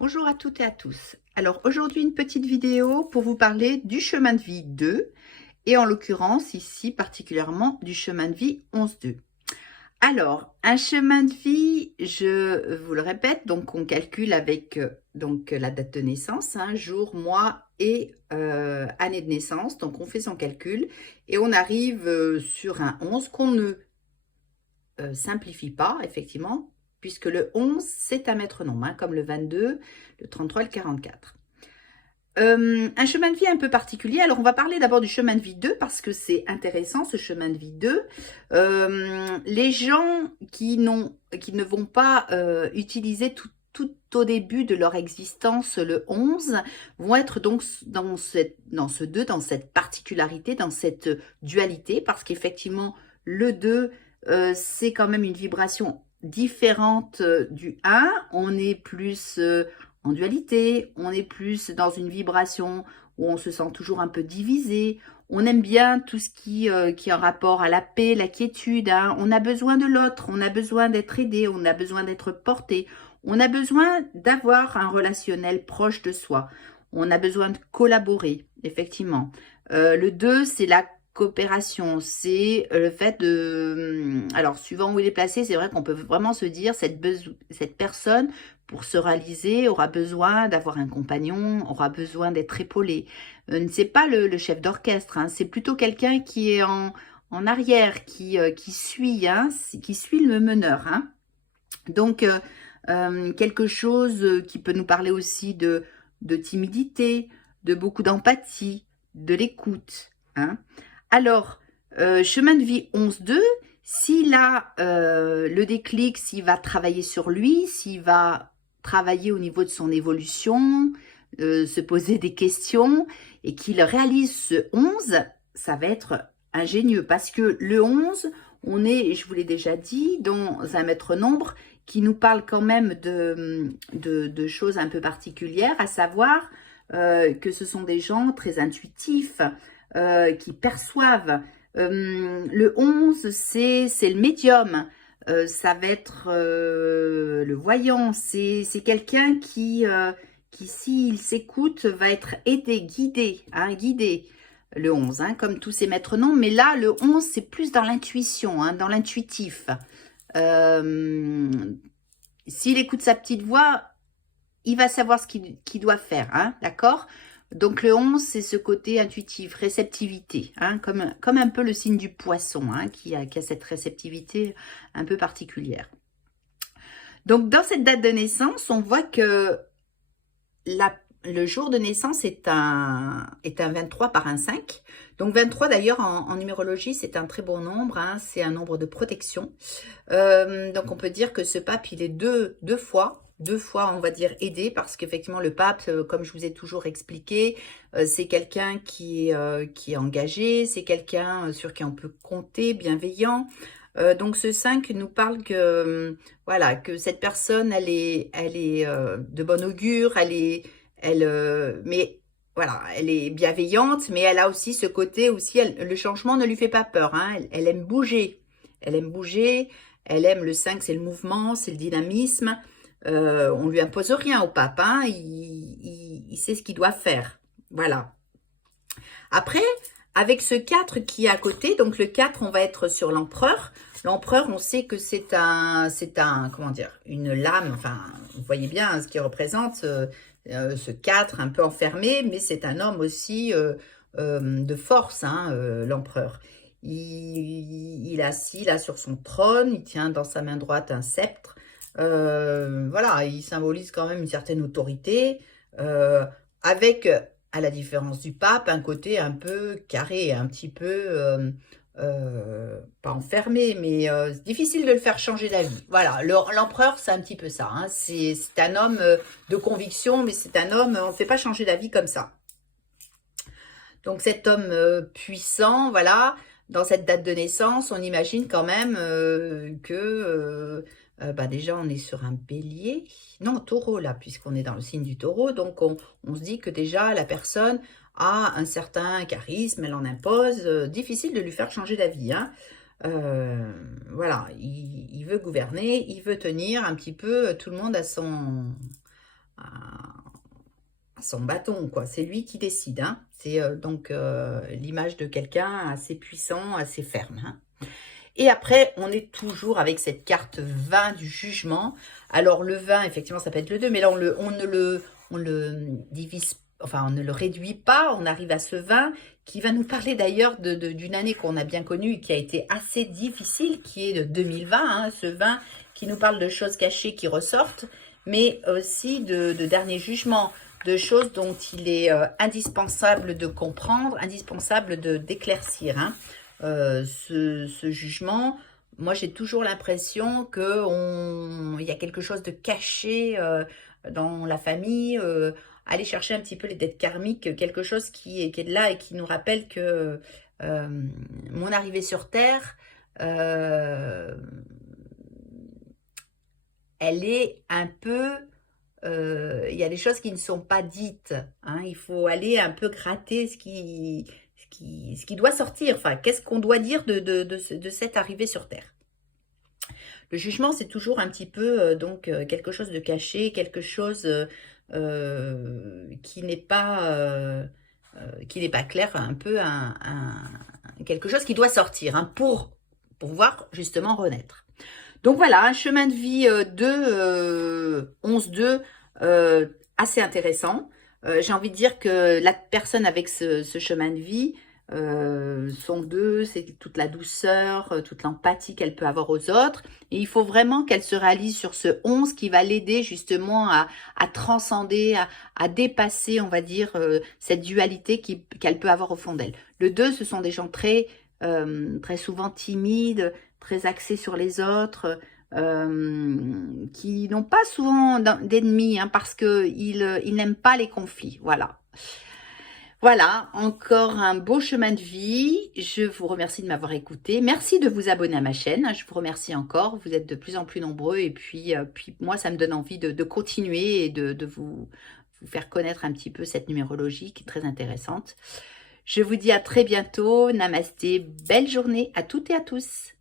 Bonjour à toutes et à tous. Alors aujourd'hui une petite vidéo pour vous parler du chemin de vie 2 et en l'occurrence ici particulièrement du chemin de vie 11-2. Alors un chemin de vie, je vous le répète, donc on calcule avec la date de naissance, jour, mois et année de naissance. Donc on fait son calcul et on arrive sur un 11 qu'on ne simplifie pas effectivement, puisque le 11 c'est un maître nombre, comme le 22, le 33 et le 44. Un chemin de vie un peu particulier. Alors on va parler d'abord du chemin de vie 2 parce que c'est intéressant ce chemin de vie 2. Les gens qui ne vont pas utiliser tout au début de leur existence le 11 vont être donc dans ce 2, dans cette particularité, dans cette dualité, parce qu'effectivement le 2 c'est quand même une vibration différente du 1. On est plus en dualité, on est plus dans une vibration où on se sent toujours un peu divisé. On aime bien tout ce qui est en rapport à la paix, la quiétude. On a besoin de l'autre, on a besoin d'être aidé, on a besoin d'être porté. On a besoin d'avoir un relationnel proche de soi. On a besoin de collaborer, effectivement. Le 2, c'est la coopération, c'est le fait de... Alors, suivant où il est placé, c'est vrai qu'on peut vraiment se dire cette personne, pour se réaliser, aura besoin d'avoir un compagnon, aura besoin d'être épaulé. C'est pas le chef d'orchestre, c'est plutôt quelqu'un qui est en arrière, qui suit, qui suit le meneur. Donc, quelque chose qui peut nous parler aussi de timidité, de beaucoup d'empathie, de l'écoute. Alors, chemin de vie 11-2, s'il a le déclic, s'il va travailler sur lui, s'il va travailler au niveau de son évolution, se poser des questions et qu'il réalise ce 11, ça va être ingénieux parce que le 11, on est, je vous l'ai déjà dit, dans un maître nombre qui nous parle quand même de choses un peu particulières, à savoir que ce sont des gens très intuitifs, qui perçoivent. Le 11, c'est le médium. Ça va être le voyant. C'est quelqu'un qui s'il s'écoute, va être aidé, guidé, guidé. Le 11, comme tous ces maîtres noms. Mais là, le 11, c'est plus dans l'intuition, dans l'intuitif. S'il écoute sa petite voix, il va savoir ce qu'il doit faire, d'accord? Donc le 11, c'est ce côté intuitif, réceptivité, comme un peu le signe du poisson, qui a cette réceptivité un peu particulière. Donc dans cette date de naissance, on voit que le jour de naissance est un 23 par un 5. Donc 23 d'ailleurs en numérologie, c'est un très bon nombre, c'est un nombre de protection. Donc on peut dire que ce pape, il est deux fois, on va dire, aidé, parce qu'effectivement le pape, comme je vous ai toujours expliqué, c'est quelqu'un qui est engagé, c'est quelqu'un sur qui on peut compter, bienveillant. Donc ce 5 nous parle que voilà, que cette personne, elle est de bon augure, mais voilà, elle est bienveillante, mais elle a aussi ce côté aussi, le changement ne lui fait pas peur, elle aime bouger, elle aime bouger. Elle aime le 5, c'est le mouvement, c'est le dynamisme. On lui impose rien au pape, il sait ce qu'il doit faire. Voilà. Après, avec ce 4 qui est à côté, donc le 4, on va être sur l'empereur. L'empereur, on sait que c'est comment dire, une lame, enfin, vous voyez bien ce qu'il représente, ce 4 un peu enfermé, mais c'est un homme aussi de force, l'empereur. Il est assis là sur son trône, il tient dans sa main droite un sceptre. Voilà, il symbolise quand même une certaine autorité, avec, à la différence du pape, un côté un peu carré, un petit peu, pas enfermé, mais difficile de le faire changer d'avis. Voilà, l'empereur, c'est un petit peu ça. C'est un homme de conviction, mais c'est un homme, on ne fait pas changer d'avis comme ça. Donc cet homme puissant, voilà, dans cette date de naissance, on imagine quand même que déjà on est sur un bélier, non taureau là, puisqu'on est dans le signe du taureau, donc on se dit que déjà la personne a un certain charisme, elle en impose, difficile de lui faire changer d'avis, voilà, il veut gouverner, il veut tenir un petit peu tout le monde à son bâton, quoi. C'est lui qui décide, hein. C'est donc l'image de quelqu'un assez puissant, assez ferme, hein. Et après, on est toujours avec cette carte 20 du jugement. Alors, le 20, effectivement, ça peut être le 2, mais là, on le divise, enfin, on ne le réduit pas. On arrive à ce 20 qui va nous parler d'ailleurs d'une année qu'on a bien connue et qui a été assez difficile, qui est de 2020, hein, ce 20 qui nous parle de choses cachées qui ressortent, mais aussi de derniers jugements, de choses dont il est indispensable de comprendre, indispensable d'éclaircir, hein. Ce jugement, moi j'ai toujours l'impression qu'il y a quelque chose de caché dans la famille, aller chercher un petit peu les dettes karmiques, quelque chose qui est là et qui nous rappelle que mon arrivée sur Terre, elle est un peu... il y a des choses qui ne sont pas dites, hein. Il faut aller un peu gratter ce qui doit sortir. Enfin, qu'est-ce qu'on doit dire de cette arrivée sur Terre? Le jugement, c'est toujours un petit peu quelque chose de caché, quelque chose qui n'est pas clair, un peu quelque chose qui doit sortir, hein, pour pouvoir justement renaître. Donc voilà, un chemin de vie de 11-2 assez intéressant. J'ai envie de dire que la personne avec ce chemin de vie, son 2, c'est toute la douceur, toute l'empathie qu'elle peut avoir aux autres. Et il faut vraiment qu'elle se réalise sur ce 11 qui va l'aider justement à transcender, à dépasser, on va dire, cette dualité qu'elle peut avoir au fond d'elle. Le 2, ce sont des gens très souvent timides, très axés sur les autres, qui n'ont pas souvent d'ennemis, hein, parce qu'ils n'aiment pas les conflits. Voilà. Voilà, encore un beau chemin de vie. Je vous remercie de m'avoir écouté. Merci de vous abonner à ma chaîne. Je vous remercie encore. Vous êtes de plus en plus nombreux. Et puis moi, ça me donne envie de continuer et de vous faire connaître un petit peu cette numérologie qui est très intéressante. Je vous dis à très bientôt. Namasté. Belle journée à toutes et à tous.